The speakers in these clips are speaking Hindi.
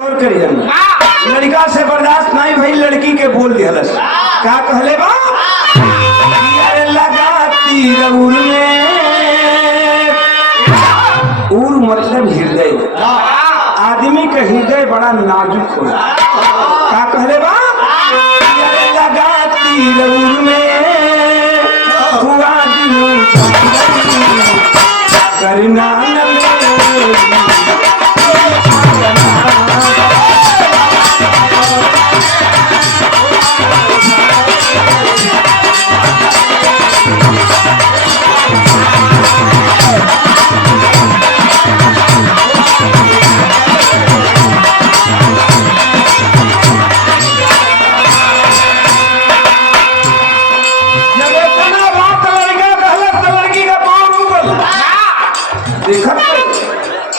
और करियन लड़का से बर्दाश्त नहीं भाई, लड़की के बोल दिहलस का कहले बा यार लगाती रउर में उर मतलब हृदय। आदमी का हृदय बड़ा नाजुक होला। का कहले बा यार लगाती रउर में हुआ दिनों करना न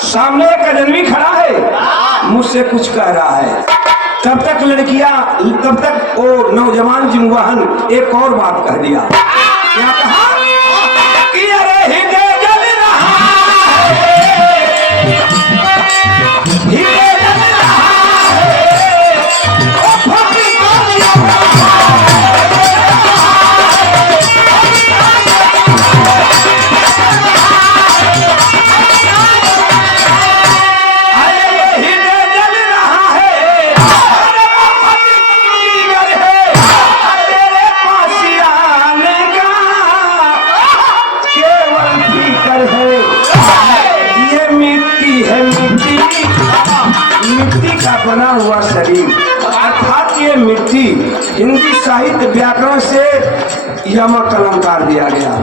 सामने एक आदमी खड़ा है, मुझसे कुछ कह रहा है। तब तक वो नौजवान जिंवाहन एक और बात कह दिया। क्या कहा कि अरे हृदय जल रहा है, हृदय जल रहा है, ओ फकीर बना हुआ शरीर अर्थात ये मिट्टी हिंदी साहित्य व्याकरण से यमक अलंकार दिया गया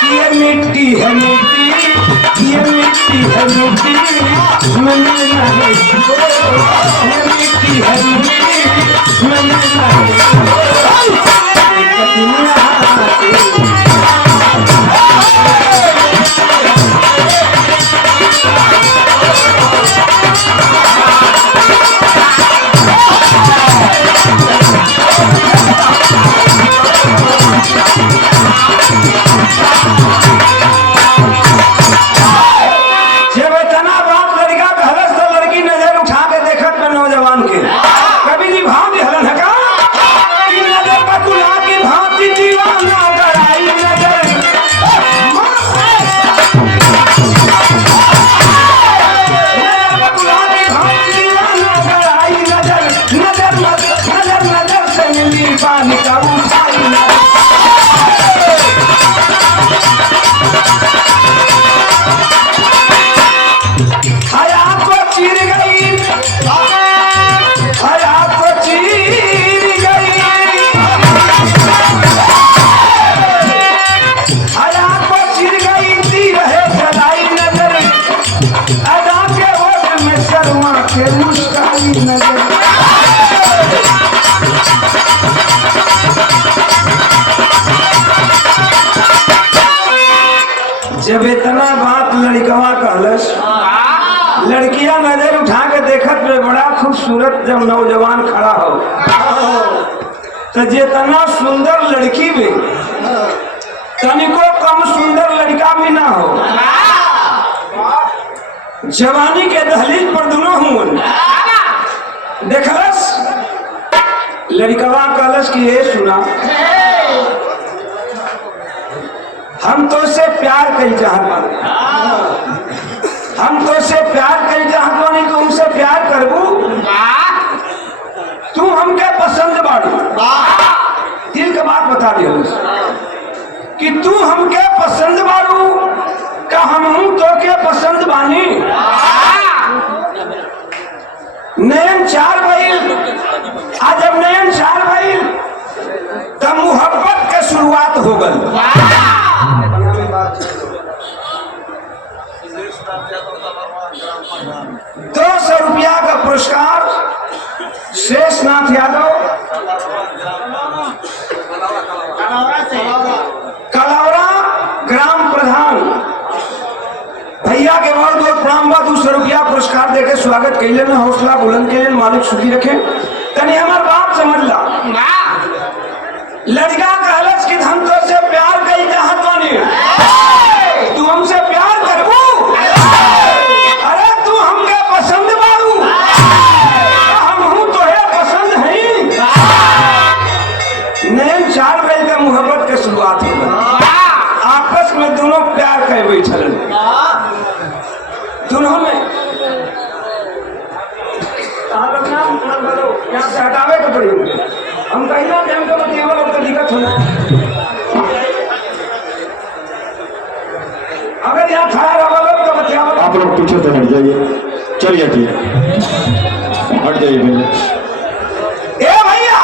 कि ये मिट्टी है मिट्टी, ये मिट्टी है मिट्टी, मैं मिलना है, ये मिट्टी है मिट्टी, मैं मिलना है। जब इतना बात लड़कवा कहलस, लड़कियां नजर उठा के देखत में बड़ा खूबसूरत जब नौजवान खड़ा हो तो जितना सुंदर लड़की भी तनिको कम सुंदर लड़का भी ना हो। जवानी के दहलीज पर दोनों हुए देखलस। लड़कवा कहलस कि ये सुना, हम तो से प्यार कई चाहत, हम तो से प्यार कई चाहत बानी, तुमसे प्यार करबू, तू हमके पसंद बाड़ी। दिल के बात बता दियो कि तू हमके पसंद बाड़ू का हम तो के पसंद बानी। नयन चार भइल, आज जब नयन चार भइल तब मोहब्बत के शुरुआत हो गई। 200 रुपया का पुरस्कार शेषनाथ यादव कलौरा ग्राम प्रधान भैया के बहुत बहुत प्रणाम बा। 200 रुपया पुरस्कार देके स्वागत कैले में हौसला बुलंद के लिए मालिक सुखी रखे। तनी हमार बात समझ ला। लड़का कहलस कि हम तो से प्यार कई चाहत बानी, तू हमसे प्यार करबू, अरे तू हमके पसंद बाड़ू। आप अपना बोलो यहाँ से हटावे के पड़ी हम कहीं ना हमको बताइए तो दिक्कत होना अगर यहाँ खड़ा रहो तो बताओ आप लोग पीछे से हट जाइए चलिए हटिए हट जाइए भैया ए भैया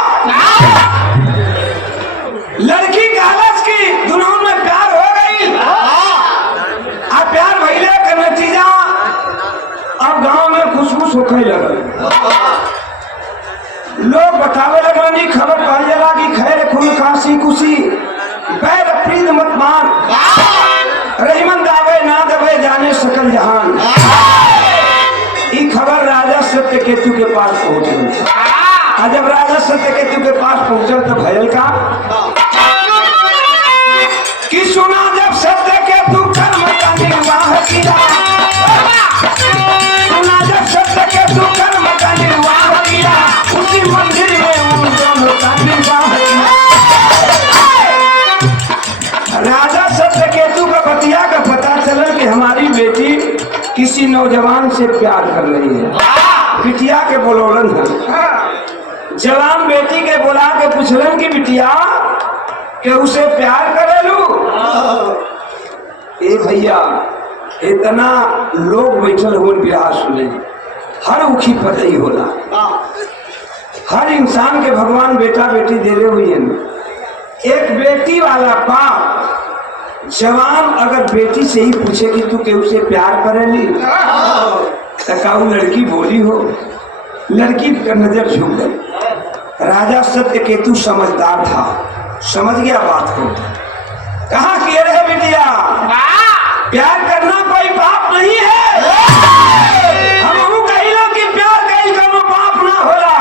लड़की कागज की दोनों में प्यार हो गई अब प्यार भइले का नतीजा अब गांव में खुशबू सूखे लगल लोग बतावे लगल खबर पाई जला कि खैर खुल काशी कुशी बैर प्रीत मत मान रहीमन दावे ना दबे जाने सकल जहान ये खबर राजा सत्य केतु के पास पहुंचल जब राजा सत्य केतु के पास पहुंचल तो भयल का कि सुना जब सत्य केतु कर्म का निर्वाह किया सुना जब सत्य केतु कर्म का निर्वाह किया उसी मंदिर में उन दोनों का निर्वाह किया राजा सत्य केतु का बतिया का पता चला कि हमारी बेटी किसी नौजवान से प्यार कर रही है बिटिया के बोलोलन है जवान बेटी के बुला के पूछलन कि बिटिया के उसे प्यार करेलू ए भैया इतना लोग बैठल हो ब्याह सुने हर उखी पता ही होला हर इंसान के भगवान बेटा बेटी दे रहे हुई है एक बेटी वाला बाप जवान अगर बेटी से ही पूछे कि तू के उसे प्यार करेली तो काऊ लड़की बोली हो लड़की का नजर झुक गई राजा सत्य केतु समझदार था समझ गया बात को कहा किए रहे बिटिया प्यार करना कोई पाप नहीं है हम कहिलो कि प्यार कहीं करो पाप ना होला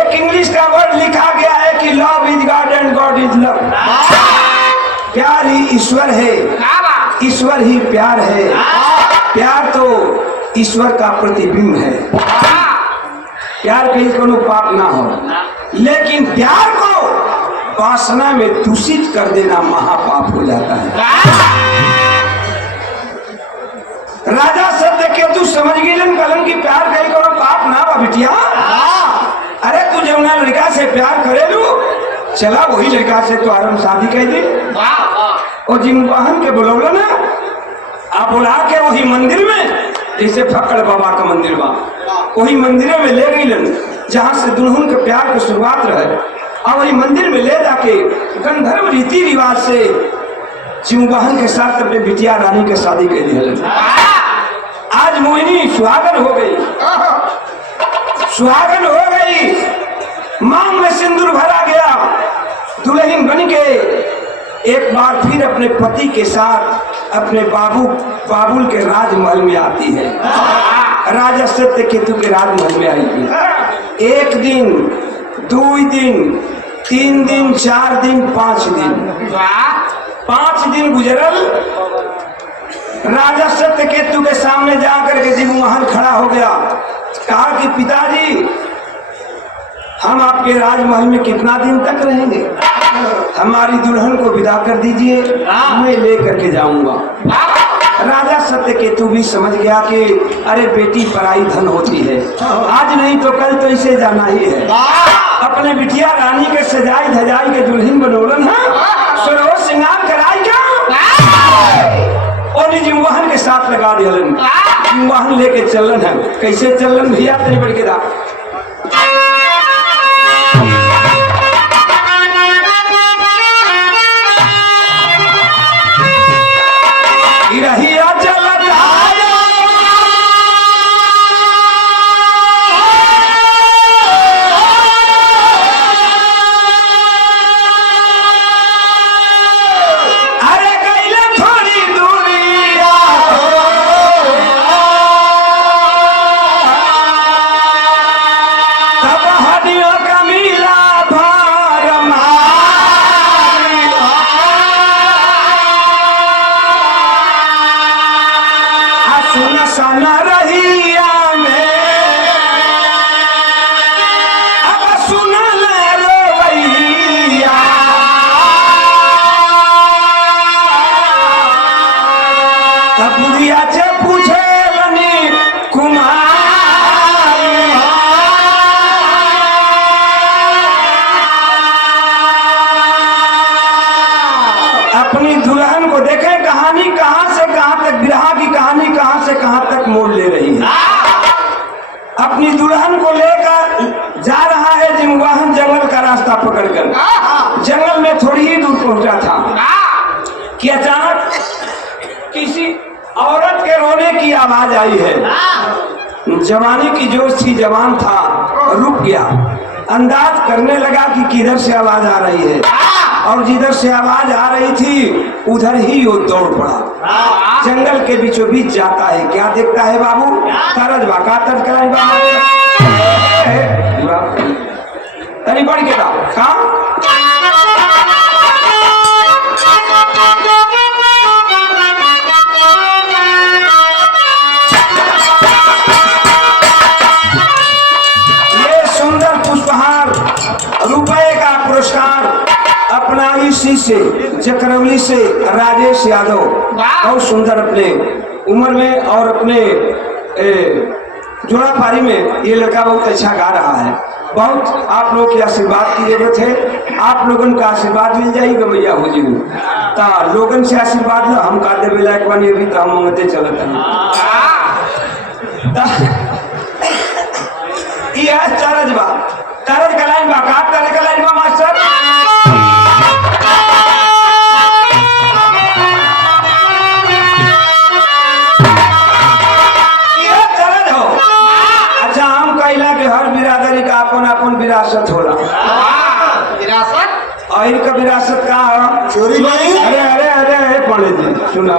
एक इंग्लिश का वर्ड लिखा गया है कि love is God and God is love प्यार ही ईश्वर है ईश्वर ही प्यार है प्यार तो ईश्वर का प्रतिबिंब है प्यार कहीं कोनो पाप ना हो लेकिन प्यार को वासना में दूषित कर देना महापाप हो जाता है राजा सत्य केतु समझ गिलन कलन की प्यार कहीं कोनो पाप ना बा बिटिया अरे तू जमुना लड़का से प्यार करेलू चला वही लड़का से तो आराम शादी कह दे और जिन वाहन के बुलौला ना आप बुला के वही मंदिर में जैसे फकड़ बाबा का मंदिर बा वही मंदिर में ले गई जहाँ से दुल्हन के प्यार की शुरुआत रहे और वही मंदिर में ले जाके गंधर्व रीति रिवाज से जिमवाहन के साथ अपने बिटिया रानी के शादी कर दी आज मोहिनी सुहागन हो गई सुहागन हो गई मांग में सिंदूर भरा गया दुल्हन बन के एक बार फिर अपने पति के साथ अपने बाबुल के राजमहल में आती है राजा सत्य केतु के राजमहल में आई है एक दिन 2 दिन 3 दिन 4 दिन 5 दिन 5 दिन गुजरल राजा सत्य केतु के सामने जाकर के जिमवाहन खड़ा हो गया कहा कि पिताजी हम आपके राजमहल में कितना दिन तक रहेंगे हमारी दुल्हन को विदा कर दीजिए मैं लेकर के जाऊंगा राजा सत्य केतु भी समझ गया कि अरे बेटी पराई धन होती है आज नहीं तो कल तो इसे जाना ही है अपने बिटिया रानी के सजाई धजाई के दुल्हन बनोलन है सरोवर श्रृंगार कराई क्या और जिमवाहन के साथ लगा दिलन जिमवाहन लेके चलन है कैसे चलन भैया तेरी बढ़ के दा रहिया चल अरे कैले थोड़ी दूरी अपनी दुल्हन को लेकर जा रहा है जिमवाहन जंगल का रास्ता पकड़कर। जंगल में थोड़ी ही दूर पहुंचा था कि अचानक किसी औरत के रोने की आवाज आई है। जवानी की जोश थी, जवान था, रुक गया, अंदाज करने लगा कि किधर से आवाज आ रही है, और जिधर से आवाज आ रही थी उधर ही वो दौड़ पड़ा। जंगल के बीचों बीच जाता है, क्या देखता है बाबू? तरज बाका तरज कराई तनी बढ़ के का रुपए का पुरस्कार अपना इसी से चक्रवली से राजेश यादव, बहुत सुंदर अपने उम्र में और अपने जोड़ा पारी में ये लड़का बहुत अच्छा गा रहा है। बहुत आप लोग की आशीर्वाद की जरूरत है, आप लोगन का आशीर्वाद मिल जाएगी गवैया हो जी ता लोगन से आशीर्वाद ना हम का देवे लायक बनी अभी तो हम मंगते चलत यह तरज बा, तरज का लाइन बा, का तरज का लाइन बा मास्टर? यह तरज हो। अच्छा, हम कहला कि हर बिरादरी का अपन अपन विरासत होला। विरासत और इनका विरासत का चोरी नहीं। अरे अरे अरे अरे पंडित जी सुना,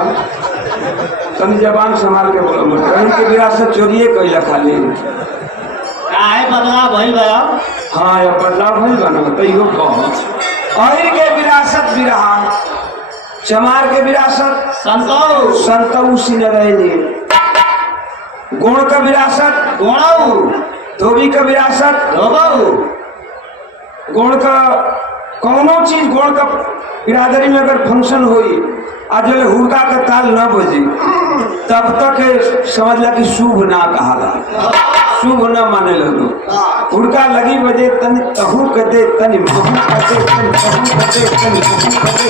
तनी जबान संभाल के बोलो मत। इनकी विरासत चोरिए कहला खाली काहे बदलाव भइल बा? हाँ यह बदलाव भइल बा ना तैयो कहो। और के विरासत भी रहा, चमार के विरासत संतऊ सिनरैनी, गुण का विरासत गोणऊ, धोबी का विरासत धोबऊ, गुण का कौनो चीज गुण का बिरादरी में अगर फंक्शन हुई आज हुड़का का ताल न बजे तब तक समझ ला कि शुभ ना कहा, शुभ न माने लगो। हुड़का लगी बजे तन तहु कते तन महु कते तन तहु कते तन महु कते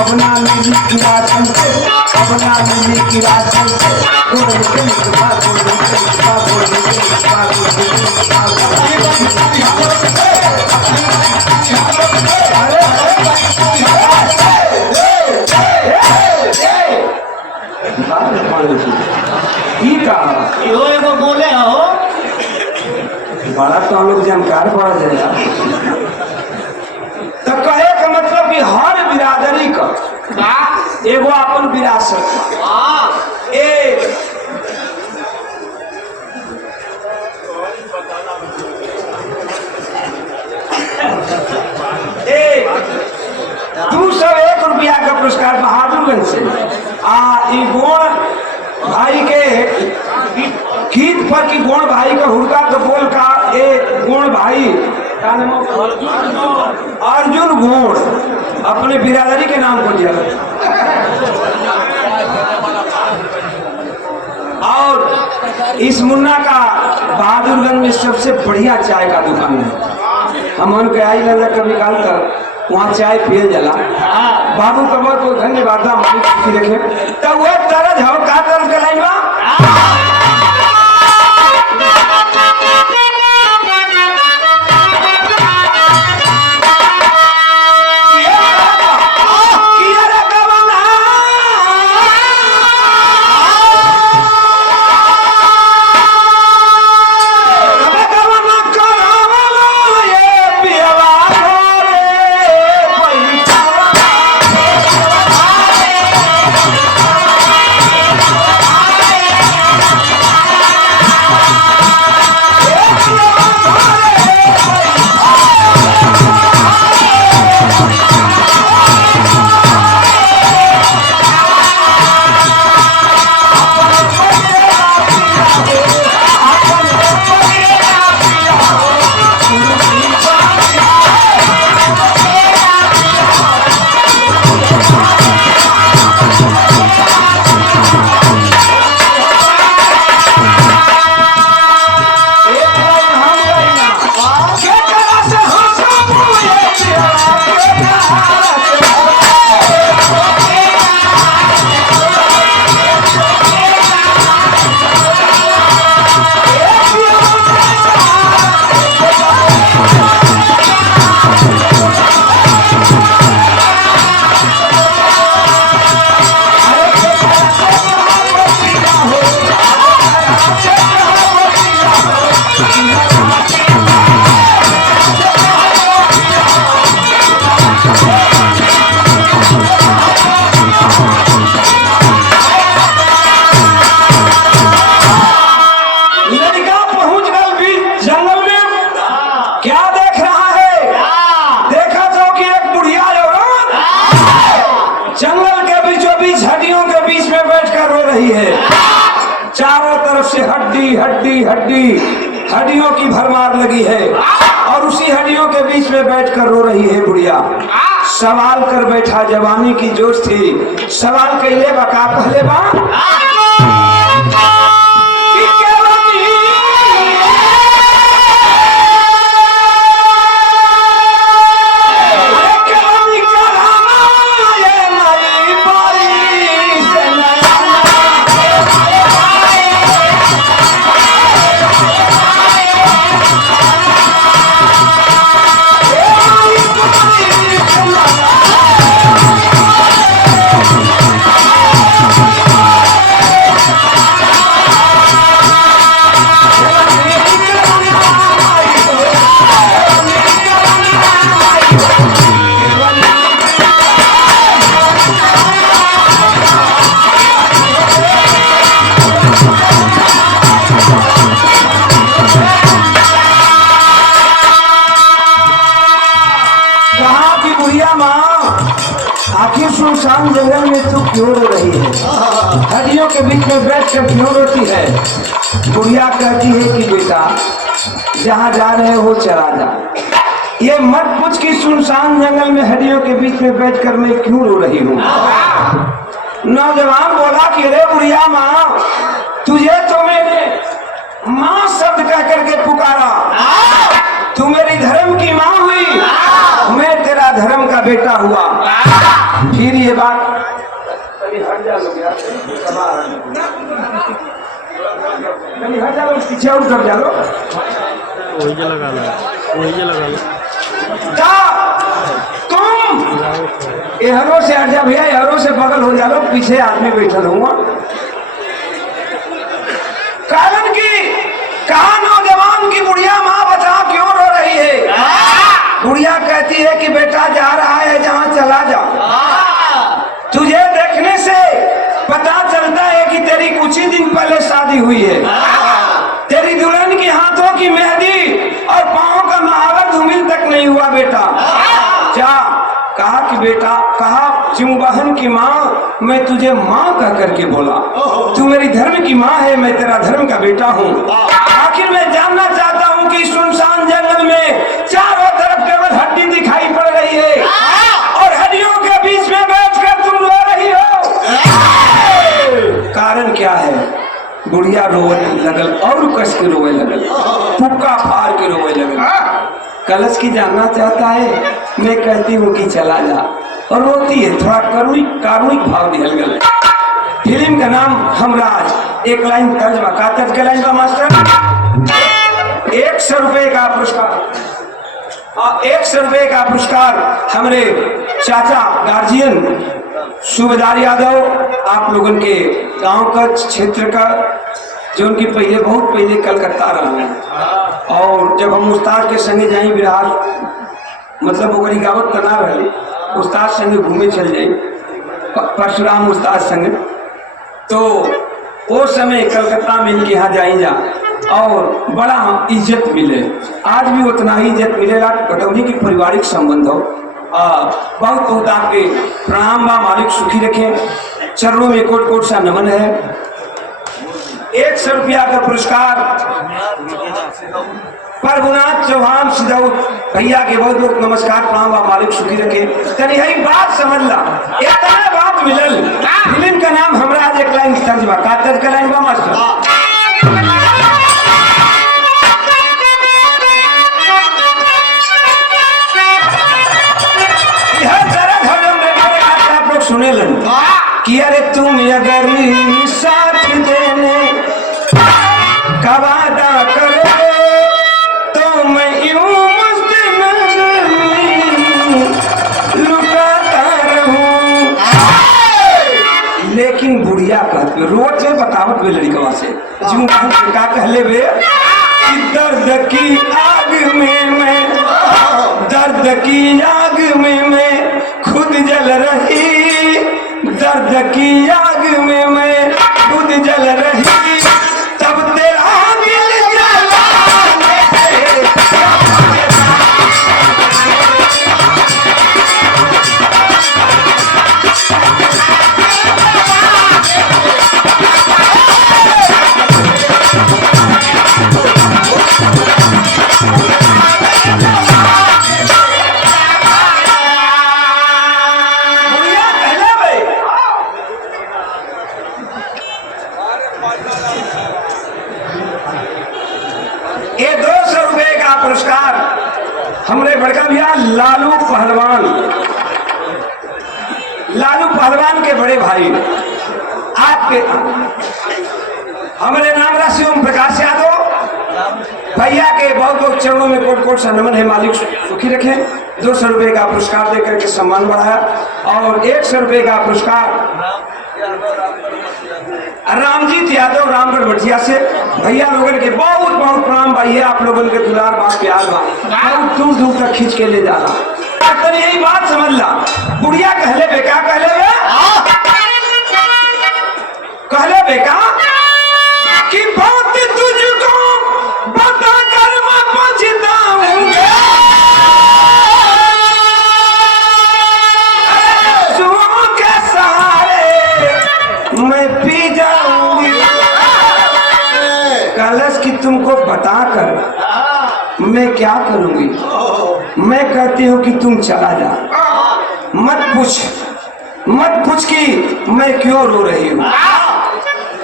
अपना मिली की रात चलते, अपना मिली की रात चलते गोड़ के निकला गोड़ के निकला गोड़ के निकला गोड़ के इहो एगो बोले हो बड़ा तो हम लोग जानकार पड़ जाएगा। तो कहे का मतलब कि हर बिरादरी का एगो अपन विरासत ₹201 का पुरस्कार बहादुरगंज से भाई के गीत पर की गोण भाई का हुड़का का बोल का एक गोण भाई अर्जुन गोण अपने बिरादरी के नाम को दिया। और इस मुन्ना का बहादुरगंज में सबसे बढ़िया चाय का दुकान है। हम उनके आई लगा कभी काल तक वहाँ चाय पिए जला। बाबू का बहुत बहुत धन्यवाद देखे तब वह तरज हो का तरज का लाइन बा हड्डी हड्डी हड्डी हड्डियों की भरमार लगी है और उसी हड्डियों के बीच में बैठकर रो रही है बुढ़िया। सवाल कर बैठा जवानी की जोश थी, सवाल कैले बा का कहले बा कि केवनी केवनी कराना ये माई बाई से आखिर सुनसान जंगल में तू क्यों रो रही है? हड्डियों के बीच में बैठ कर क्यों रोती है? बुढ़िया कहती है कि बेटा जहाँ जा रहे हो चला जा, ये मत पूछ कि सुनसान जंगल में हड्डियों के बीच में बैठकर मैं क्यों रो रही हूँ। नौजवान बोला कि अरे बुढ़िया माँ, तुझे तो मैंने माँ शब्द कह करके पुकारा, तू मेरी धर्म की माँ हुई, मैं तेरा धर्म का बेटा हुआ। फिर ये बात हट जा लो पीछे उतर जा लो तुम एहरों से हट जा भैया, एहरों से बगल हो जा लो, पीछे आदमी बैठल हुआ। कारण की कहा नौजवान की बुढ़िया माँ बता क्यों रो रही है? बुढ़िया कहती है कि बेटा जा रहा है जहाँ चला जा, तुझे देखने से पता चलता है कि तेरी कुछ ही दिन पहले शादी हुई है, तेरी दुल्हन की हाथों की मेहंदी और पाँव का महावर धूमिल तक नहीं हुआ बेटा। जा कहा कि बेटा, कहा जिमुबहन की माँ मैं तुझे माँ कह करके बोला, तू मेरी धर्म की माँ है, मैं तेरा धर्म का बेटा हूँ। आखिर मैं जानना चाहता हूँ कि सुनसान जंगल में चारों तरफ केवल हड्डी दिखाई पड़ रही है और हड्डियों के बीच में बैठकर तुम रो रही हो, कारण क्या है? बुढ़िया रोने लगल और कस के रोए लगल, फुक्का फाड़ के रोए लगल। कलश की जानना चाहता है, मैं कहती हूँ कि चला जा, और रोती है। थोड़ा कारुणिक भाव निकल गए। फिल्म का नाम हमराज। एक लाइन तर्जमा का तर्ज के लाइन का मास्टर 100 रुपए का पुरस्कार, 100 रुपए का पुरस्कार हमारे चाचा गार्जियन सूबेदार यादव, आप लोगों के गांव का क्षेत्र का, जो उनकी पहले बहुत पहले कलकत्ता रहा है, और जब हम उस्ताद के संगे जाए बिहार, मतलब वो गावत करना रहे, उस्ताद संगे घूमे चल जाए परशुराम उस्ताद संगे, तो वो समय कलकत्ता में इनके यहाँ जाई जा और बड़ा इज्जत मिले। आज भी उतना ही इज्जत मिलेगा। बटौनी की पारिवारिक संबंध हो। बहुत बहुत आपके प्रणाम बा, मालिक सुखी रखें, चरणों में कोट कोट सा नमन है। 100 रुपया का पुरस्कार प्रभुनाथ चौहान सिद्धौत भैया के बहुत बहुत नमस्कार, प्रणाम बा, मालिक सुखी रखे। तनी यही बात समझ ला, इतना बात मिलल। फिल्म का नाम हमराज। एक लाइन तर्जमा का तर्ज का लाइन बा मास्टर। सुने लन कि अरे तुम अगर साथ देने का वादा करो तो मैं यूं मस्त लुटाता रहूं। लेकिन बुढ़िया कहती रोज में बतावत वे लड़कवा से का कहले वे कि दर्द की आग में मैं, दर्द की आग में मैं खुद जल रही, दर्द की आग में मैं खुद जल रही, तब तेरा दिल जला। ये 200 रुपए का पुरस्कार हमरे बड़का भैया लालू पहलवान के बड़े भाई आपके हमारे नाम राशि ओम प्रकाश यादव भैया के बहुत बहुत चरणों में कोट कोट सा नमन है। मालिक सुखी रखें। 200 रुपए का पुरस्कार देकर के सम्मान बढ़ाया और 100 रुपए का पुरस्कार रामजीत यादव रामगढ़ मठिया से भैया लोगन के बहुत बहुत प्रणाम भाई। आप लोगन के दुलार बात प्यार बात दूर दूर तक खींच के ले जाना। तो यही बात समझ ला। बुढ़िया कहले बेका कि बात तुझको बता कर मैं पछताऊंगा, सुओं के सहारे मैं पी जाऊंगी। कलश की तुमको बताकर मैं क्या करूंगी। मैं कहती हूँ कि तुम चला जा। मत पूछ कि मैं क्यों रो रही हूँ।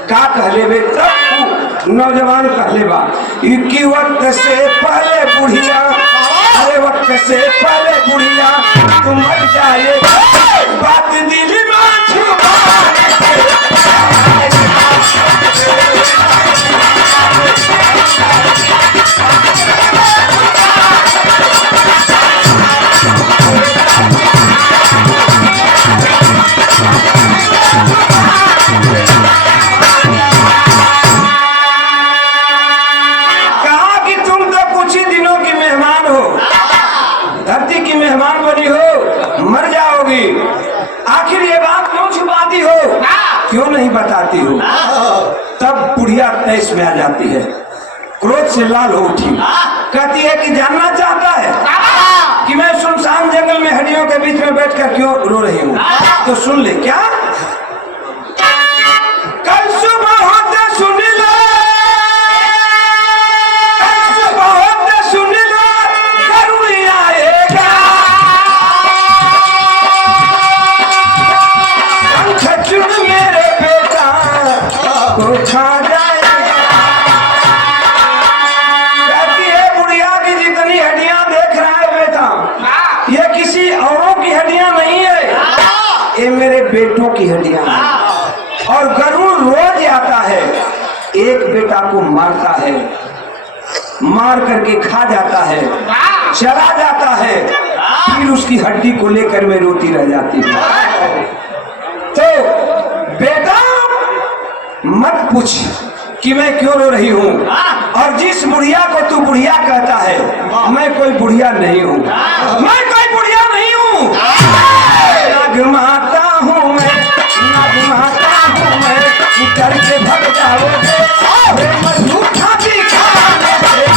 का कहले बे तब नौजवान कहले बा कि वक्त से पहले बुढ़िया, अरे वक्त से पहले बुढ़िया तुम मर जाए बात दिल में छुपा। मेहमान बनी हो, मर जाओगी। आखिर ये बात क्यों छुपाती हो, क्यों नहीं बताती हो। तब बुढ़िया तैस में आ जाती है, क्रोध से लाल हो उठी, कहती है कि जानना चाहता है कि मैं सुनसान जंगल में हड्डियों के बीच में बैठकर क्यों रो रही हूँ। तो सुन ले। क्या? कल सुबह होते सुन ले, मेरे बेटों की हड्डियां हैं। और गरुड़ रोज आता है, एक बेटा को मारता है, मार करके खा जाता है, चला जाता है, फिर उसकी हड्डी को लेकर मैं रोती रह जाती हूँ। तो बेटा मत पूछ कि मैं क्यों रो रही हूँ। और जिस बुढ़िया को तू बुढ़िया कहता है, मैं कोई बुढ़िया नहीं हूँ, मैं कोई बुढ़िया नहीं हूँ। नागमाता हूँ मैं, नागमाता हूँ मैं, करके भग जाओगे झूठा दिखाने से।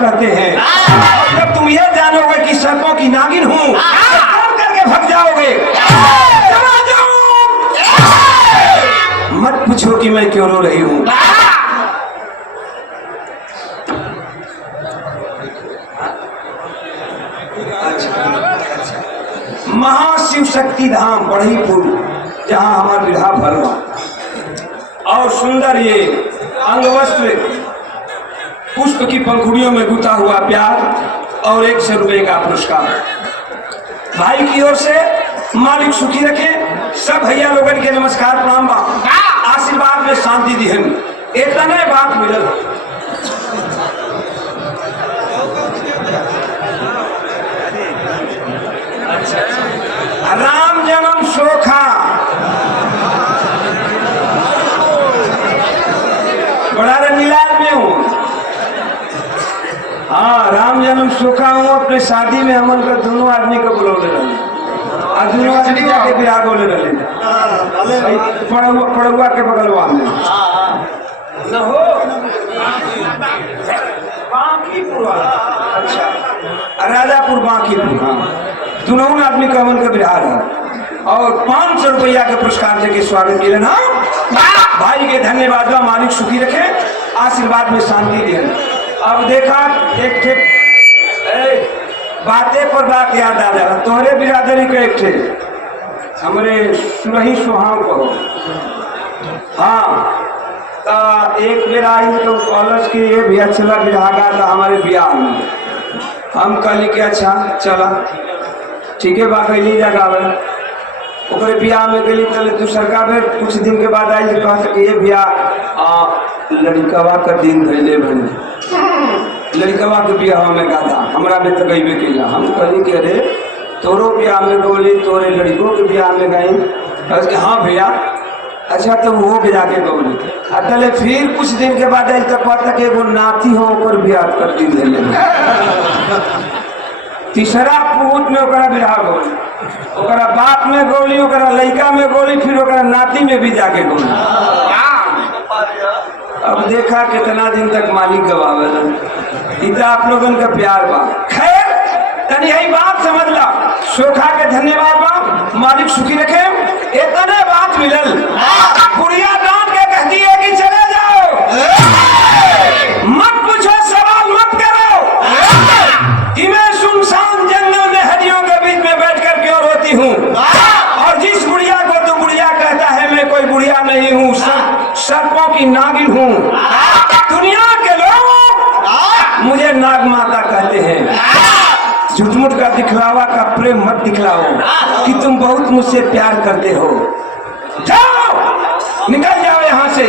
करते हैं। जब तुम ये जानोगे कि सर्पों की नागिन हूँ, तो करके भग जाओगे। मत पूछो कि मैं क्यों रो रही हूँ। महाशिव शक्ति धाम बढ़ईपुर, जहाँ हमारा विधा भरवा और सुंदर ये अंगवस्त्र पुष्प की पंखुड़ियों में गुथा हुआ प्यार और 100 रुपए का पुरस्कार भाई की ओर से। मालिक सुखी रखे। सब भैया लोगन के नमस्कार प्रणाम बा। आशीर्वाद में शांति दिहन, इतने बात मिलल। राम जन्म सोखा, बड़ा रंगीलाल में हूँ। हाँ, राम जन्म सोखा हूँ। अपने शादी में हमन का दोनों आदमी को बुलौले रहे, और दोनों आदमी जाके बिहार बोले रहे पड़ुआ के बगलवा में न हो। और बांकीपुर। हाँ, दोनों आदमी कवन का बिहार है और 500 रुपया के पुरस्कार देके स्वागत किए ना। भाई के धन्यवाद बा, मालिक सुखी रखे, आशीर्वाद में शांति दे। अब देखा एक ठे बातें पर बात याद आ जा रहा, तोहरे बिरादरी के एक थे हमरे सुरही सुहाव को। हाँ, एक बेर आई तो कॉलेज की ये भी अच्छा बिहागा था हमारे ब्याह में। हम कहली कि अच्छा चला ठीक है बा, कैली जगह ओकरे ब्याह में गली तले दूसरका बेर कुछ दिन के बाद आई कहा कि ये ब्याह लड़कवा का दिन धैले बने, लड़कवा के ब्याह में गाता हमरा में तो गईबे कैला। हम कहली कि अरे तोरो ब्याह में गौली, तोरे लड़कों के ब्याह में गई। हाँ भैया, अच्छा तो वो भी जाके गौली। अतले फिर कुछ दिन के बाद आई तक तक एगो नाती हो ओकर ब्याह कर दिन धैले। तीसरा पूत में ओकरा बियाह गौली, ओकरा बाप में गौली, ओकरा लड़का में गौली, फिर ओकरा नाती में भी जाके गौली। अब देखा कितना दिन तक मालिक गवावेला, इतना आप लोगन का प्यार बा। खैर तनी यही बात समझ ला, सोखा के धन्यवाद बा, मालिक सुखी रखे। इतने बात मिलल, बुढ़िया डांट के कहती है कि चले जाओ, मत पूछो, सवाल मत करो कि मैं सुनसान जंगल में हड्डियों के बीच में बैठकर क्यों रोती हूँ। और जिस बुढ़िया को तो बुढ़िया कहता है, मैं कोई बुढ़िया नहीं हूँ, सर्पों की नागिन हूँ। दुनिया के लोग मुझे नाग माता कहते हैं। झूठ-मूठ का दिखलावा का प्रेम मत दिखलाओ कि तुम बहुत मुझसे प्यार करते हो। जाओ, निकल जाओ यहाँ से।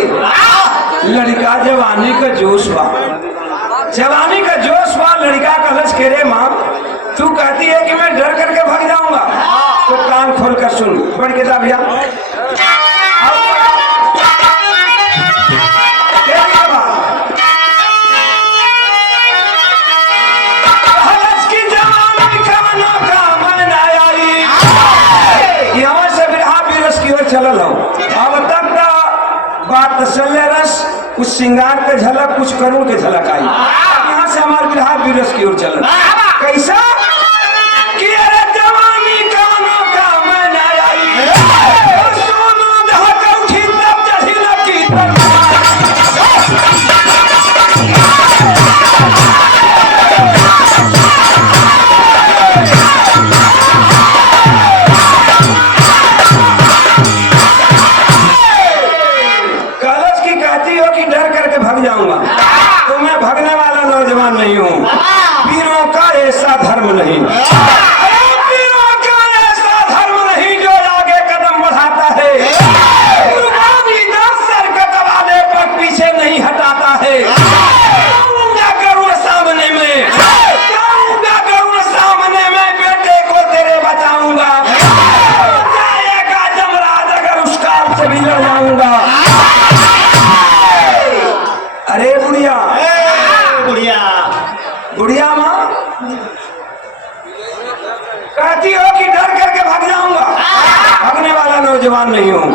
लड़का जवानी का जोश बा, जवानी का जोश बा। लड़का का लच के रे माँ, तू कहती है कि मैं डर करके भाग जाऊंगा, तो कान खोल कर सुन। बढ़ के जा भैया, चलल हो। अब तक बात तसल्ले रस, कुछ श्रृंगार के झलक, कुछ करुण के झलक आई। यहाँ से हमारे बिहार भी रस की ओर चलल। कैसा कि अरे जवानी कानों का मैं ना आई, सोनू दहक उठी तब चढ़ी लकी तो मैं भगने वाला नौजवान नहीं हूँ। वीरों का ऐसा धर्म नहीं, वीरों का ऐसा धर्म नहीं जो आगे कदम बढ़ाता है, सर कटवाने पर पीछे नहीं हटाता है। सामने में करूँ, सामने में बेटे को तेरे बचाऊंगा, जाएगा जमराज अगर उस काल से भी लड़ जाऊंगा। अरे बुढ़िया, बुढ़िया बुढ़िया माँ कहती हो कि डर करके भाग जाऊंगा। भागने वाला नौजवान नहीं हूँ।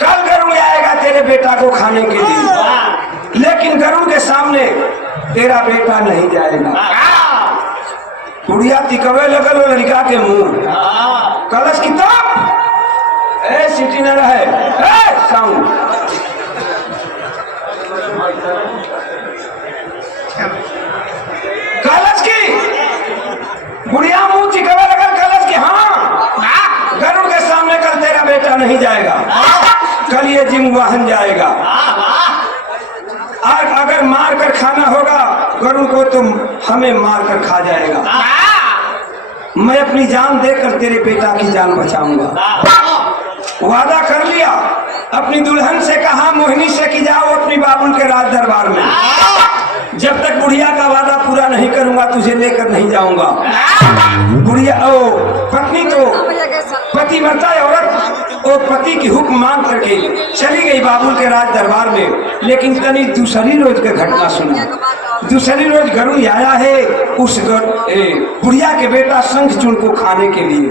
कल गरुड़ आएगा तेरे बेटा को खाने के लिए, लेकिन गरुड़ के सामने तेरा बेटा नहीं जाएगा। बुढ़िया तिकवे लगल वो लड़का के मुंह, कलश की तरफ ए सीटी न रहे साउंड। कलश की बुढ़िया मुंह चिकवे लगल कलश की। हाँ, गरुड़ के सामने कल तेरा बेटा नहीं जाएगा, कल ये जिमवाहन जाएगा। आज अगर मार कर खाना होगा गरुड़ को, तुम हमें मार कर खा जाएगा। मैं अपनी जान देकर तेरे बेटा की जान बचाऊंगा। वादा कर लिया, अपनी दुल्हन से कहा मोहिनी से कि जाओ अपनी बाबुल के राज दरबार में। जब तक बुढ़िया का वादा पूरा नहीं करूंगा तुझे लेकर नहीं जाऊंगा। बुढ़िया पत्नी तो पतिव्रता औरत वो पति की हुक्म मान करके चली गई बाबुल के राज दरबार में। लेकिन तनी दूसरी रोज का घटना सुना। दूसरी रोज गरुड़ आया है उस बुढ़िया के बेटा शंखचूड़ को खाने के लिए,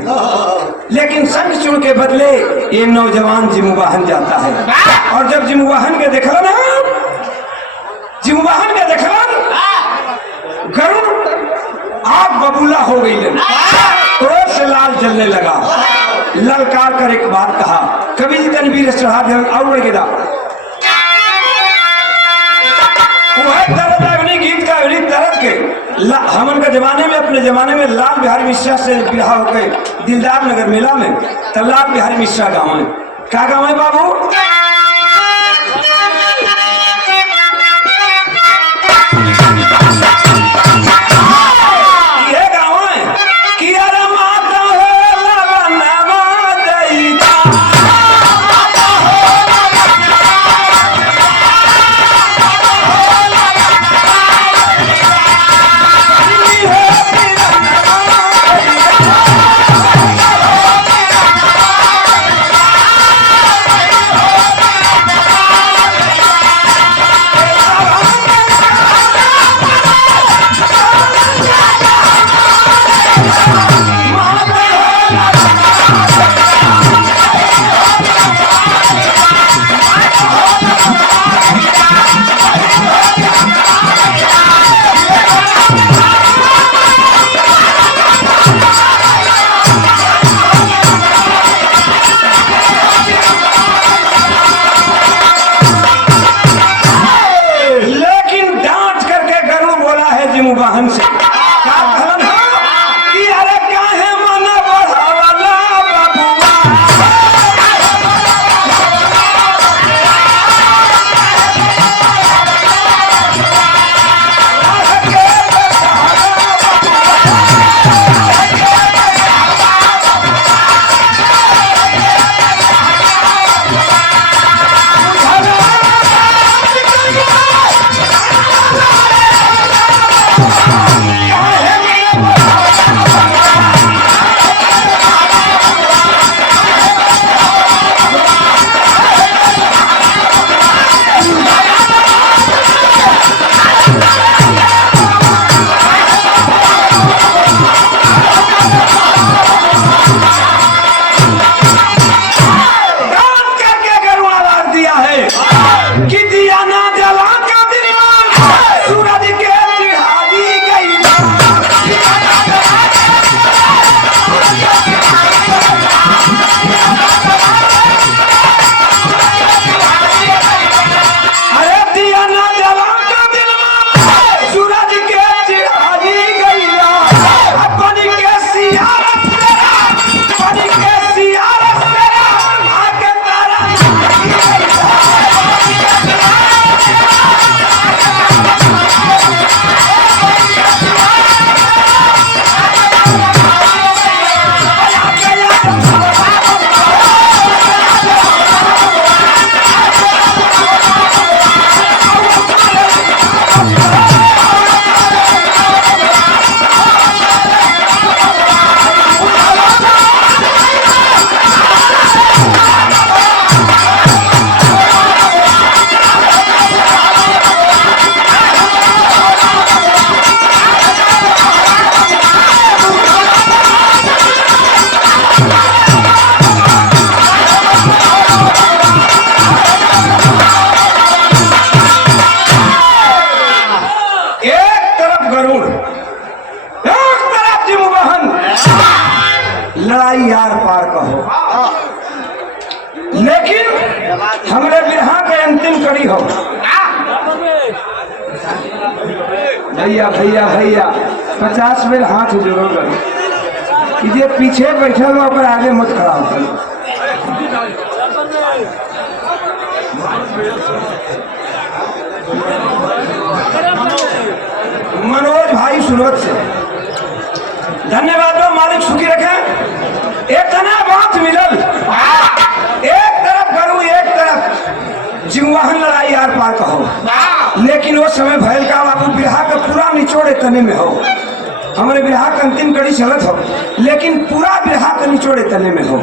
लेकिन शंखचूड़ के बदले ये नौजवान जिमवाहन जाता है। और जब जिमवाहन के देखला ना, जिमवाहन के देखला गरुड़ आग बबूला हो गई ले क्रोध से लाल जलने लगा। ललकार कर एक बात कहा, कवि जी तनवीर चढ़ा दे और बढ़ गिरा। वह दर्द अग्नि गीत का अग्नि दर्द के हमन का जमाने में, अपने जमाने में लाल बिहारी मिश्रा से बिहार होके दिलदार नगर मेला में तो लाल बिहारी मिश्रा गाँव है। क्या गाँव है बाबू? ये गाँव है कि अरे माता हो लवनवा दैता। वाहन से क्या कहलन हो कि अरे काहे मन बढ़ावला बबुआ। लड़ाई यार पार का हो, लेकिन हमारे बिरहा के अंतिम कड़ी हो। भैया भैया भैया 50 बेर हाथ जोड़ो कि जे पीछे बैठल हो पर आगे मत खड़ा हो। मनोज भाई सुनोद से धन्यवाद हो, मालिक सुखी रखे। इतना बात मिलल, एक तरफ करूँ एक तरफ जिंवाहन लड़ाई यार पार कहो, लेकिन वो समय भैल का बाबू बिरहा का पूरा निचोड़ तने में हो। हमारे बिरहा का अंतिम कड़ी चलत हो, लेकिन पूरा बिरहा का निचोड़ तने में हो।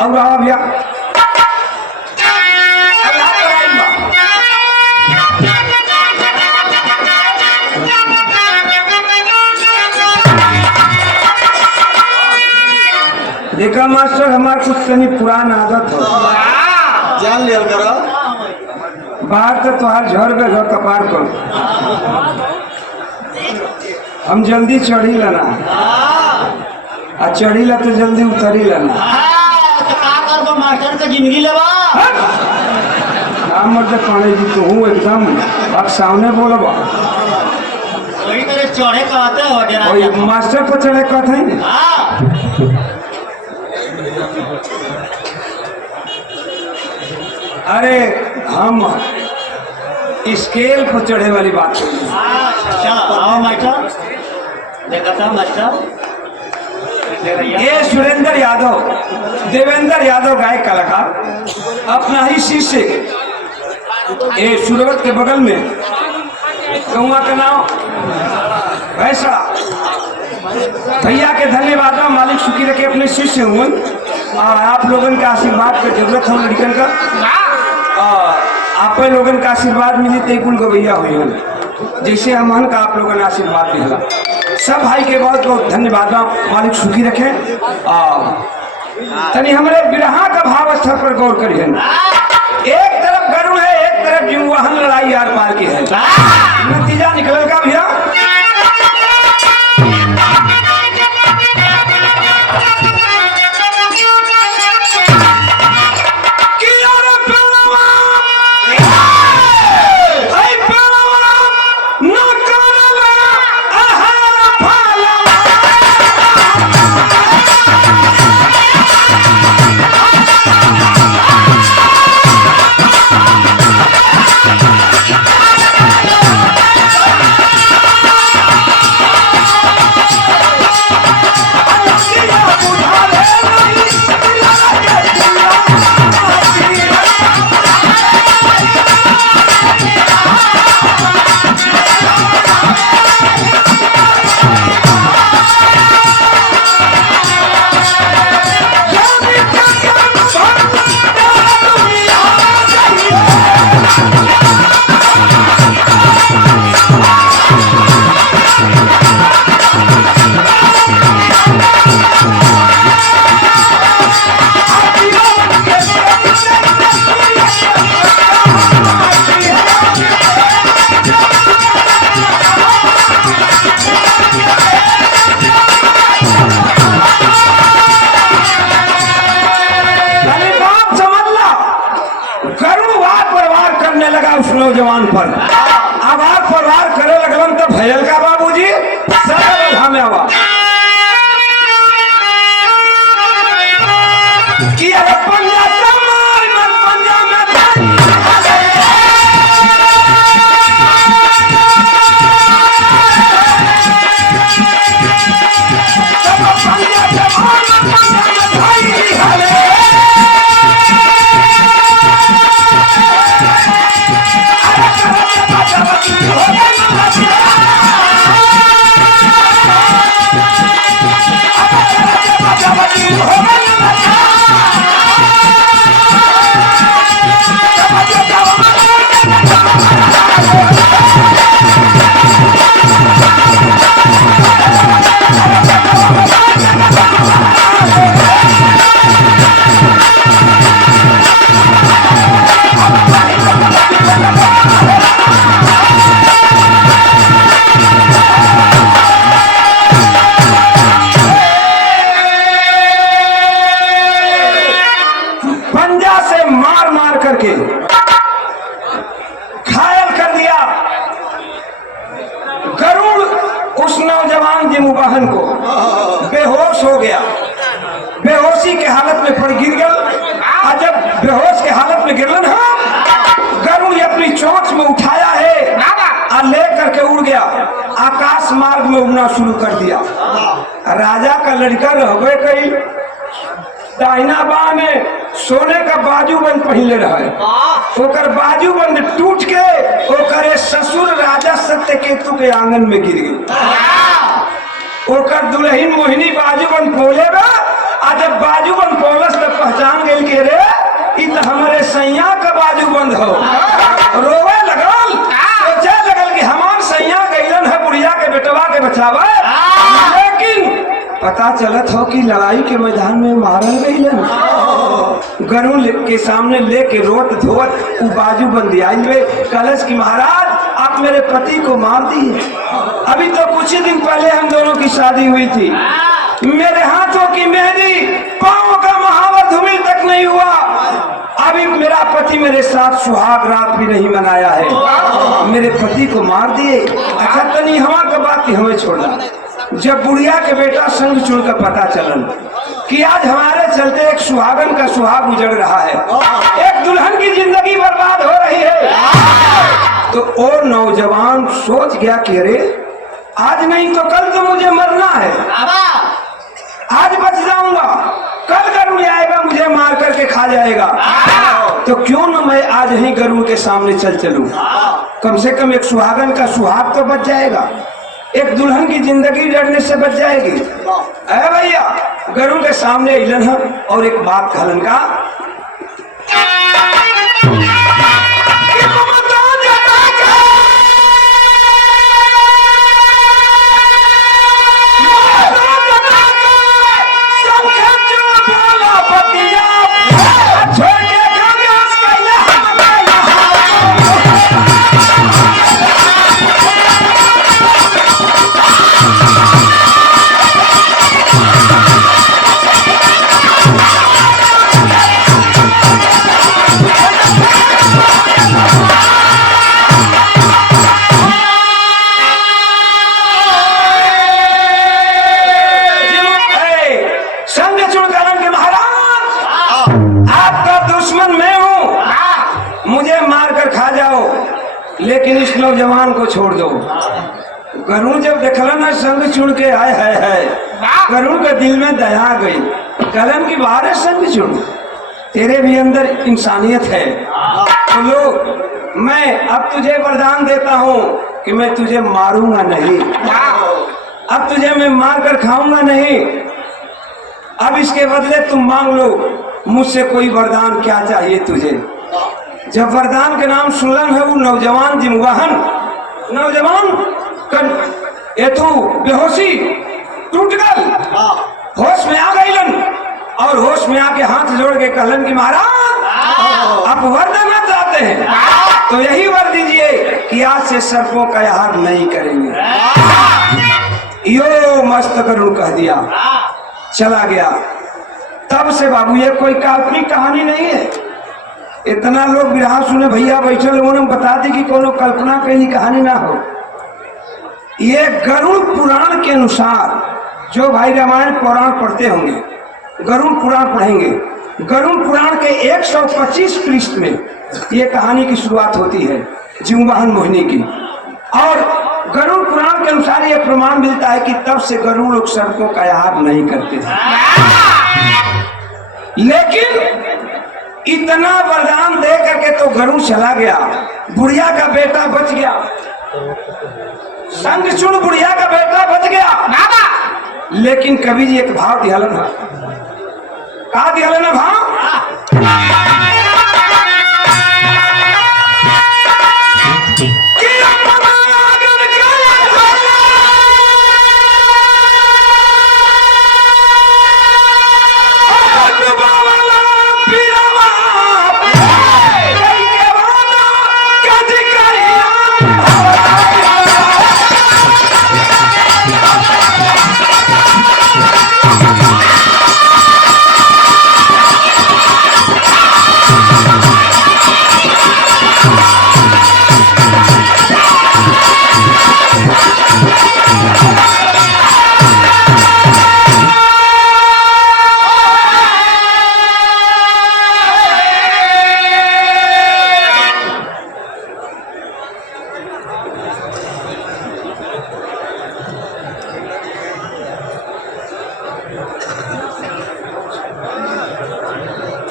अब रहा भैया देखा मास्टर, हमारे कुछ कहीं पुरान आदत हो, जान लिया करो। बाहर तो तुहार झड़ गए घर कपार पर। हम जल्दी चढ़ी लेना आ चढ़ी ला तो जल्दी उतरी लेना तो का करबो मास्टर के जिंदगी लेबा हम मर्द पानी जी तू एकदम अब सामने बोलब वही तरह चढ़े कहते हो डेरा और मास्टर पर चढ़े कहते हैं अरे हम स्केल पर चढ़े वाली बात कर रहे हैं। चलो आओ मास्टर देखता मास्टर ये सुरेंद्र यादव देवेंद्र यादव गायक कलाकार अपना ही शिष्य ये सूरत के बगल में गौवा का नाम भैंसड़ा भैया के धन्यवाद मालिक सुखी रखे अपने शिष्य हुए और आप लोगों का आशीर्वाद का जरूरत हो लड़कन का आप लोगों का आशीर्वाद मिली तो कुल गवैया हुई हम जैसे हमन का आप लोगों ने आशीर्वाद मिला सब भाई के बहुत बहुत धन्यवाद मालिक सुखी रखे तनी हमारे बिरहा का भाव स्तर पर गौर करिए एक तरफ गरुड़ है एक तरफ जिमुवाहन लड़ाई आर पार की है नतीजा निकल का भैया नौजवान पर आवाज पर वार करे लगलन तो भयल का बाबूजी सब हमें आवा कि अरे पंजा मार मत पंजा में जिमुवाहन को बेहोश हो गया बेहोशी के हालत में पड़ गिर गया और जब बेहोश के हालत में गिरलन गरुड़ अपनी चोंच में उठाया है और ले करके उड़ गया आकाश मार्ग में उड़ना शुरू कर दिया राजा का लड़का रहबे कई दाहिना बाह में सोने का बाजूबंद पहले रहे ओकर बाजूबंद टूट के ओकर ससुर राजा सत्यकेतु के आंगन में गिर गई ओकर दुल्हन मोहिनी बाजूबंद पोले बा आ जब बाजूबंद पोलस तो पहचान गई के रे इ तो हमारे सैया का बाजूबंद हो रोवे लगल सोचे लगल कि हमार सैया गईलन है बुढ़िया के बेटवा के बचावा लेकिन पता चलत हो कि लड़ाई के मैदान में मारल गईलन गरुड़ के सामने लेके रोत धोत उ बाजूबंद आई कलश की महाराज मेरे पति को मार दिए। अभी तो कुछ ही दिन पहले हम दोनों की शादी हुई थी। मेरे हाथों की मेहंदी, पांव का महावर धूमिल तक नहीं हुआ। अभी मेरा पति मेरे साथ सुहाग रात भी नहीं मनाया है। मेरे पति को मार दिए। अच्छा तनी हवा का बात की हमें छोड़ा। जब बुढ़िया के बेटा संग चुन का पता चलन कि आज हमारे चलते एक सुहागन का सुहाग उजड़ रहा है, एक दुल्हन की जिंदगी बर्बाद हो रही है, तो वो नौजवान सोच गया कि अरे आज नहीं तो कल तो मुझे मरना है, आज बच जाऊंगा, कल गरुड़ आएगा मुझे मार करके खा जाएगा, तो क्यों न मैं आज ही गरुड़ के सामने चल चलूं। कम से कम एक सुहागन का सुहाग तो बच जाएगा, एक दुल्हन की जिंदगी डरने से बच जाएगी। अरे भैया गरुड़ के सामने इलन है और एक बात कहलन का लेकिन इस नौजवान को छोड़ दो। गरुड़ जब देखला ना संग चुन के आए है गरुड़ के दिल में दया आ गई। कलन की बाहर है संग चुन, तेरे भी अंदर इंसानियत है। तो लो मैं अब तुझे वरदान देता हूँ कि मैं तुझे मारूंगा नहीं, अब तुझे मैं मार कर खाऊंगा नहीं। अब इसके बदले तुम मांग लो मुझसे कोई वरदान, क्या चाहिए तुझे। जब वरदान के नाम सुनलन है वो नौजवान जिमवाहन नौजवान ये तो बेहोशी टूट गल, होश में आ गईलन और होश में आके हाथ जोड़ के कहलन की महाराज आप वर देना चाहते हैं तो यही वर दीजिए कि आज से सर्पों का आहार नहीं करेंगे। यो मस्त गरुड़ कह दिया, चला गया। तब से बाबू ये कोई काल्पनिक कहानी नहीं है। इतना लोग विरहा सुने भैया बैठे लोगों ने बता दी कि कोनो कल्पना कहीं कहानी ना हो। ये गरुड़ पुराण के अनुसार, जो भाई रामायण पुराण पढ़ते होंगे गरुड़ पुराण पढ़ेंगे, गरुड़ पुराण के 125 पृष्ठ में ये कहानी की शुरुआत होती है जिमवाहन मोहिनी की। और गरुड़ पुराण के अनुसार ये प्रमाण मिलता है कि तब से गरुड़ लोग सर्पों का आहार नहीं करते थे। लेकिन इतना वरदान दे करके तो गरुड़ चला गया, बुढ़िया का बेटा बच गया, संग चुन बुढ़िया का बेटा बच गया। लेकिन कवि जी एक भाव दिहलन है, का दिहलन है भाव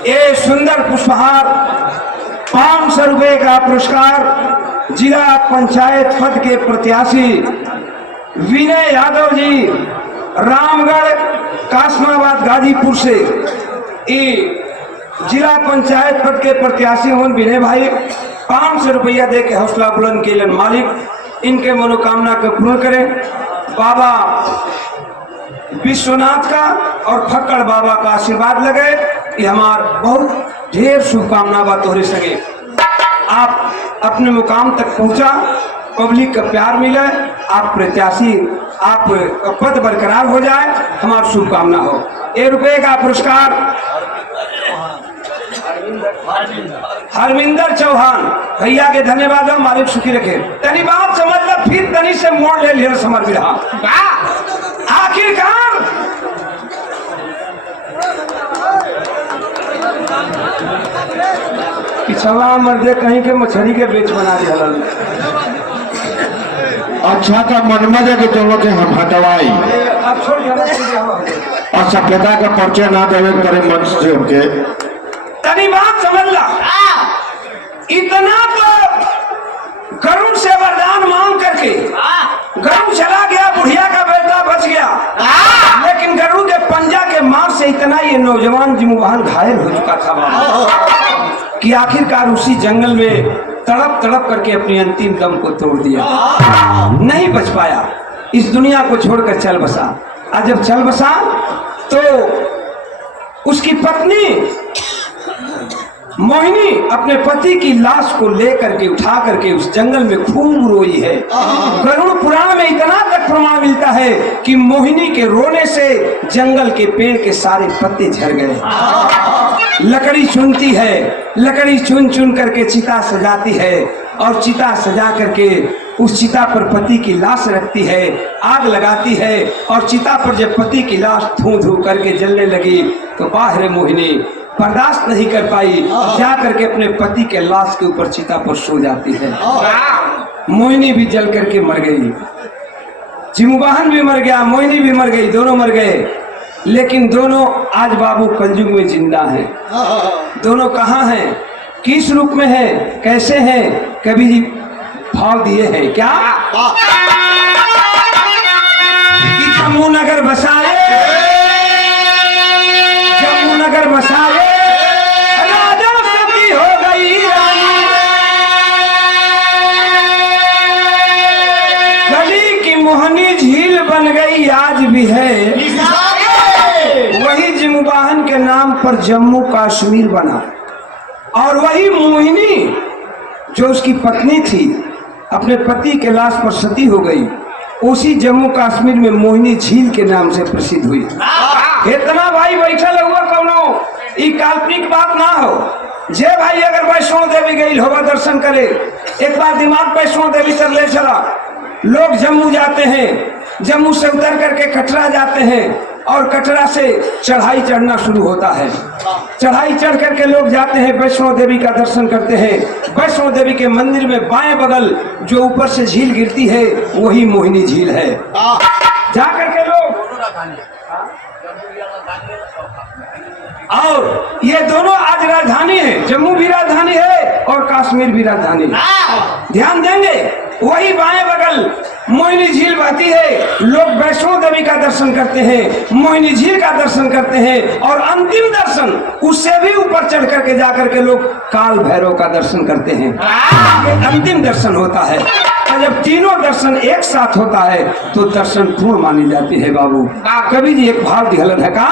ये सुंदर पुष्पहार 500 रुपए का पुरस्कार जिला पंचायत पद के प्रत्याशी विनय यादव जी रामगढ़ कासमाबाद गाजीपुर से, जिला पंचायत पद के प्रत्याशी हों विनय भाई 500 रुपया दे के हौसला बुलंद के मालिक इनके मनोकामना को पूर्ण करें। बाबा विश्वनाथ का और फक्कड़ बाबा का आशीर्वाद लगे, ये हमार बहुत ढेर शुभकामना बा तोहरे संगे। आप अपने मुकाम तक पहुंचा पब्लिक का प्यार मिले, आप प्रत्याशी, आप पद बरकरार हो जाए, हमारी शुभकामना हो। ₹1 का पुरस्कार हरमिंदर चौहान भैया के धन्यवाद हो, मालिक सुखी रखे। तनी बात समझ लो, फिर तनी से मोड़ ले लिया समझ भी रहा। आखिरकार पिछवा मर्दे कहीं के मछली के बेच बना दिया। अच्छा का मनमद है कि तुम लोग के हम हटवाई अब छोड़ और सभ्यता का परिचय ना देवे करे मंच से होके। तनी बात समझ ला, इतना तो गरुड़ से वरदान मांग करके गरुड़ चला गया, बुढ़िया का बेटा बच गया, लेकिन गरुड़ के पंजा के मार से इतना ये नौजवान जिमुवाहन घायल हो चुका था बाबा कि आखिरकार उसी जंगल में तड़प तड़प करके अपनी अंतिम दम को तोड़ दिया, नहीं बच पाया, इस दुनिया को छोड़कर चल बसा। और जब चल बसा तो उसकी पत्नी मोहिनी अपने पति की लाश को लेकर के उठा करके उस जंगल में खूब रोई है। गरुड़ पुराण में इतना तक प्रमाण मिलता है कि मोहिनी के रोने से जंगल के पेड़ के सारे पत्ते झड़ गए। लकड़ी चुनती है, लकड़ी चुन चुन करके चिता सजाती है और चिता सजा करके उस चिता पर पति की लाश रखती है, आग लगाती है और चिता पर जब पति की लाश धू धू करके जलने लगी तो बाहर मोहिनी बर्दाश्त नहीं कर पाई, जा करके अपने पति के लाश के ऊपर चिता पर सो जाती है। मोहिनी भी जल करके मर गई, जिमुवाहन भी मर गया, मोहिनी भी मर गई, दोनों मर गए, लेकिन दोनों आज बाबू कलयुग में जिंदा हैं। दोनों कहाँ हैं, किस रूप में हैं, कैसे हैं, कभी जी भाव दिए हैं क्या? जम्मू नगर बसाए, जम्मू नगर बसाए, राजा सती हो गई रानी, गली की मोहनी झील बन गई आज भी है। वही जिमुवाहन के नाम पर जम्मू कश्मीर बना और वही मोहिनी जो उसकी पत्नी थी अपने पति के लाश पर सती हो गई, उसी जम्मू कश्मीर में मोहिनी झील के नाम से प्रसिद्ध हुई। इतना भाई बैठल हुआ कौनो ई काल्पनिक बात ना हो। जे भाई अगर वैष्णो देवी गई होगा दर्शन करे, एक बार दिमाग वैष्णो देवी कर ले चला। लोग जम्मू जाते हैं, जम्मू से उतर करके कटरा जाते हैं और कटरा से चढ़ाई चढ़ना शुरू होता है। चढ़ाई चढ़ करके लोग जाते हैं, वैष्णो देवी का दर्शन करते हैं। वैष्णो देवी के मंदिर में बाएं बगल जो ऊपर से झील गिरती है वही मोहिनी झील है। जा करके लोग और ये दोनों आज राजधानी है, जम्मू भी राजधानी है और कश्मीर भी राजधानी है। ध्यान देंगे, वही बाएं बगल मोहिनी झील बहती है। लोग वैष्णो देवी का दर्शन करते हैं, मोहिनी झील का दर्शन करते हैं और अंतिम दर्शन उससे भी ऊपर चढ़ करके जाकर के लोग काल भैरव का दर्शन करते हैं। ये अंतिम दर्शन होता है और जब तीनों दर्शन एक साथ होता है तो दर्शन पूर्ण मानी जाती है। बाबू कवि जी एक भाव दिहलन है का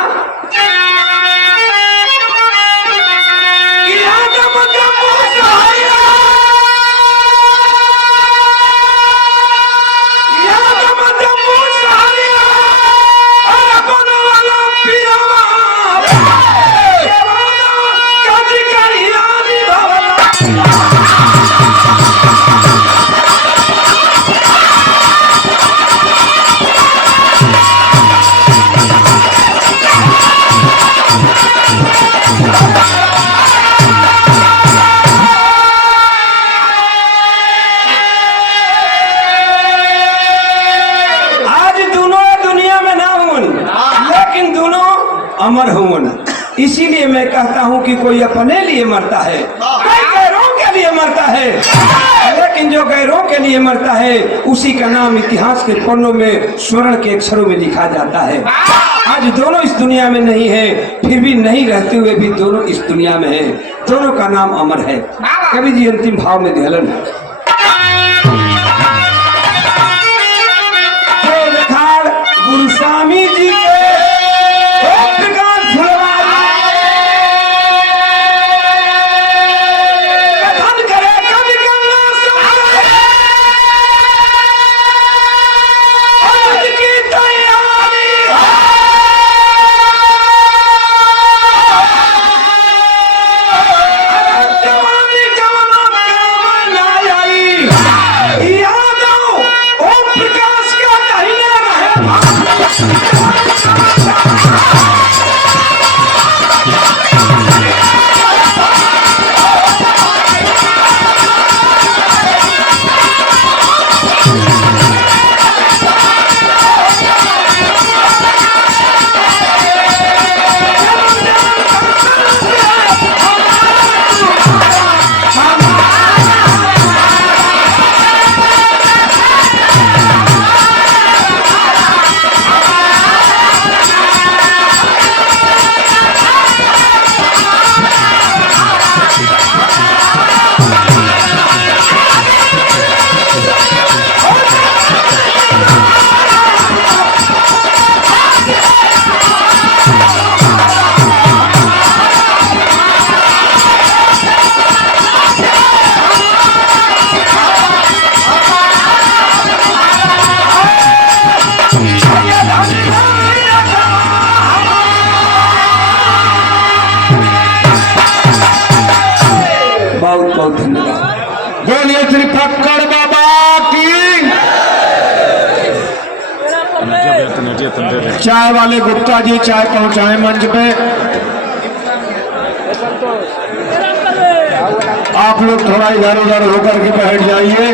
अमर होवन। इसीलिए मैं कहता हूं कि कोई अपने लिए मरता है, कोई गैरों के लिए मरता है, लेकिन जो गैरों के लिए मरता है उसी का नाम इतिहास के पन्नों में स्वर्ण के अक्षरों में लिखा जाता है। आज दोनों इस दुनिया में नहीं है, फिर भी नहीं रहते हुए भी दोनों इस दुनिया में है। दोनों का नाम अमर है। कवि जी अंतिम भाव में ध्यान है गुरु स्वामी जी के चाय वाले गुप्ता जी चाय पहुंचाएं मंच पे। आप लोग थोड़ा इधर उधर होकर के बैठ जाइए।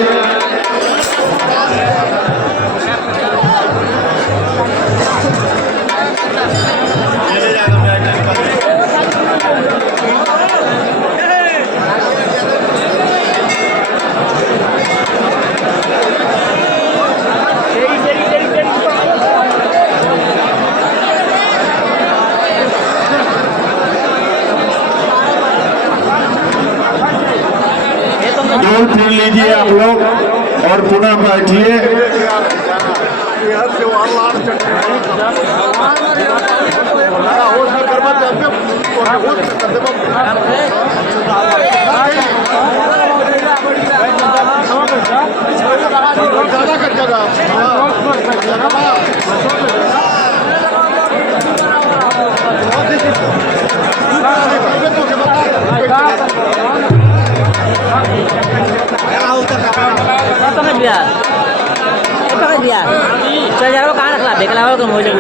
डोल फिर लीजिए आप लोग और पुनः बैठिए। चल जा कहाँ रखला बेकला हो मुझे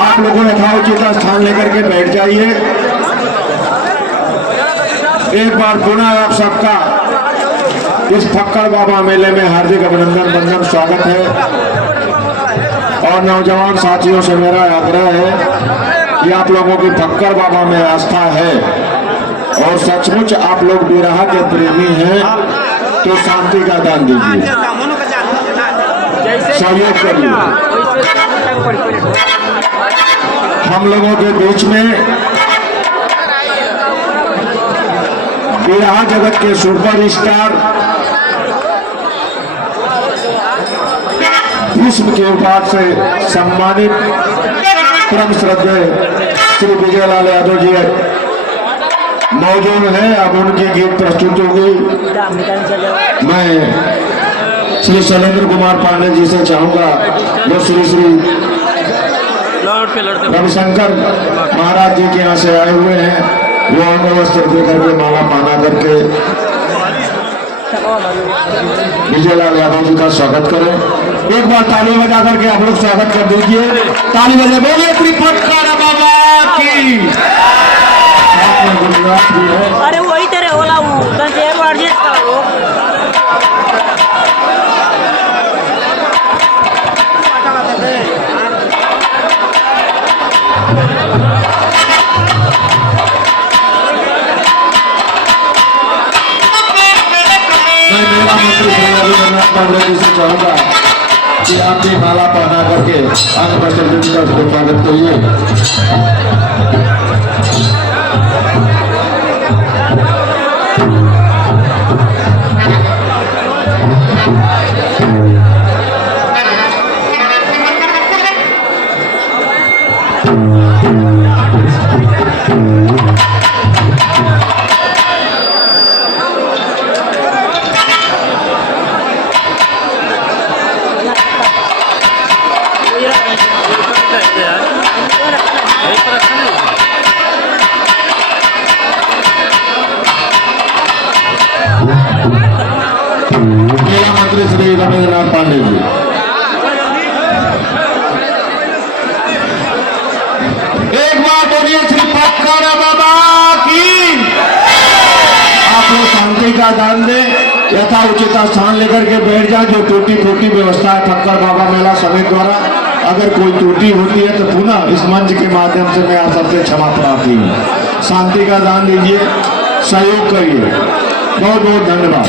आप लोगों यथाउचित स्थान लेकर के बैठ जाइए। एक बार पुनः आप सबका इस फक्कड़ बाबा मेले में हार्दिक अभिनंदन वंदन स्वागत है। और नौजवान साथियों से मेरा आग्रह है कि आप लोगों की फक्कड़ बाबा में आस्था है और सचमुच आप लोग बिरहा के प्रेमी हैं तो शांति का दान दीजिए, सहयोग करिए। हम लोगों के बीच में बिरहा जगत के सुपर स्टार विश्व के उपाध से सम्मानित परम श्रद्धेय श्री विजयलाल यादव जी मौजूद हैं। अब उनकी गीत प्रस्तुत होगी। मैं श्री शैलेंद्र कुमार पांडे जी से चाहूंगा जो श्री श्री रविशंकर महाराज जी के यहाँ से आए हुए हैं, वो अंग वस्त्र देकर के माला पाना करके विजयलाल यादव जी का स्वागत करें। एक बार ताली बजा करके आप लोग स्वागत कर दीजिए। ताली बजा बोलिए श्री फक्कड़ बाबा की। गुजरात भी है। अरे वही तेरे होला एक बार मैं मेरा मंत्री श्री रविन्द्रनाथ पांडे जी से चाहूंगा कि आप भी माला पहना करके अंग वस्त्र का स्वागत करिए। यार ऐसा उचित स्थान लेकर के बैठ जाए जो टूटी फूटी व्यवस्था है फक्कर बाबा मेला समिति द्वारा अगर कोई त्रुटि होती है तो पुनः इस मंच के माध्यम से मैं आप सबसे क्षमा प्रार्थी हूँ। शांति का दान दीजिए, सहयोग करिए। बहुत बहुत धन्यवाद।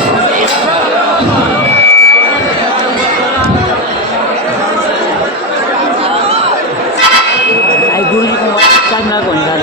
गुरु जी को चार मिनट को निकाला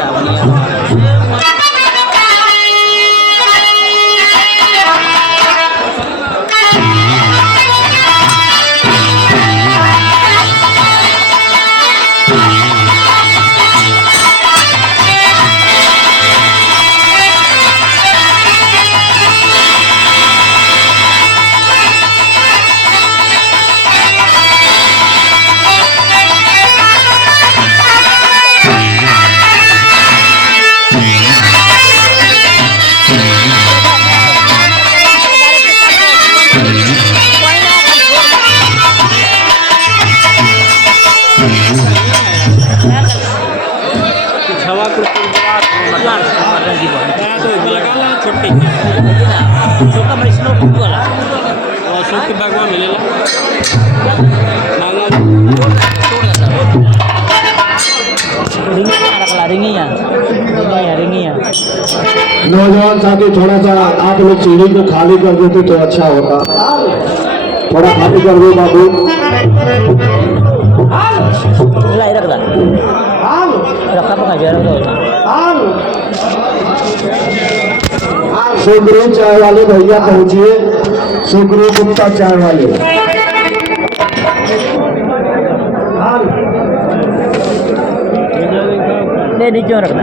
छोटा मशीनों फुटू वाला और शोक के बागवा मिलेला नौजवान साथी थोड़ा सा आप लोग सीढ़ी को खाली कर देते तो अच्छा होता। थोड़ा खाली कर दो बाबू। सुग्रीव चाय वाले भैया पहुंचिए, सुग्रीव गुप्ता चाय वाले। नीचे रखना